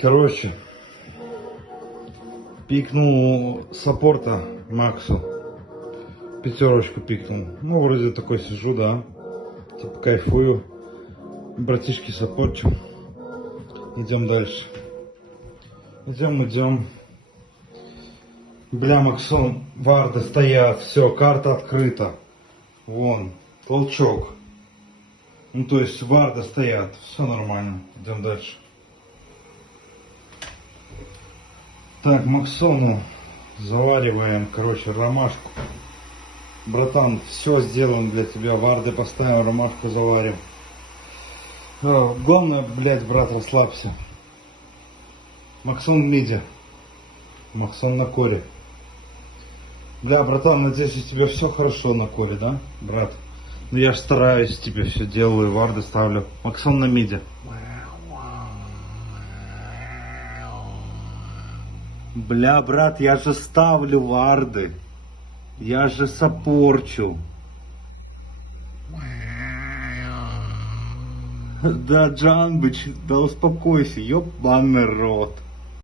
Короче, пикнул саппорта Максу. Пятерочку пикнул. Ну, вроде такой сижу, да. Типа кайфую. Братишки саппортим. Идем дальше. Идем. Бля, Максон, варды стоят. Все, карта открыта. Вон, толчок. Ну, то есть варды стоят. Все нормально. Идем дальше. Так, Максону завариваем, короче, ромашку. Братан, все сделаем для тебя. Варды поставим, ромашку заварим. Главное, блядь, брат, расслабься. Максон в миде. Максон на коре. Бля, братан, надеюсь, у тебя все хорошо на коре, да, брат? Ну я ж стараюсь, тебе все делаю, варды ставлю. Максон на миде. Бля, брат, я же ставлю варды. Я же саппорчу. Да, Джанбыч, да успокойся, ёбаный рот.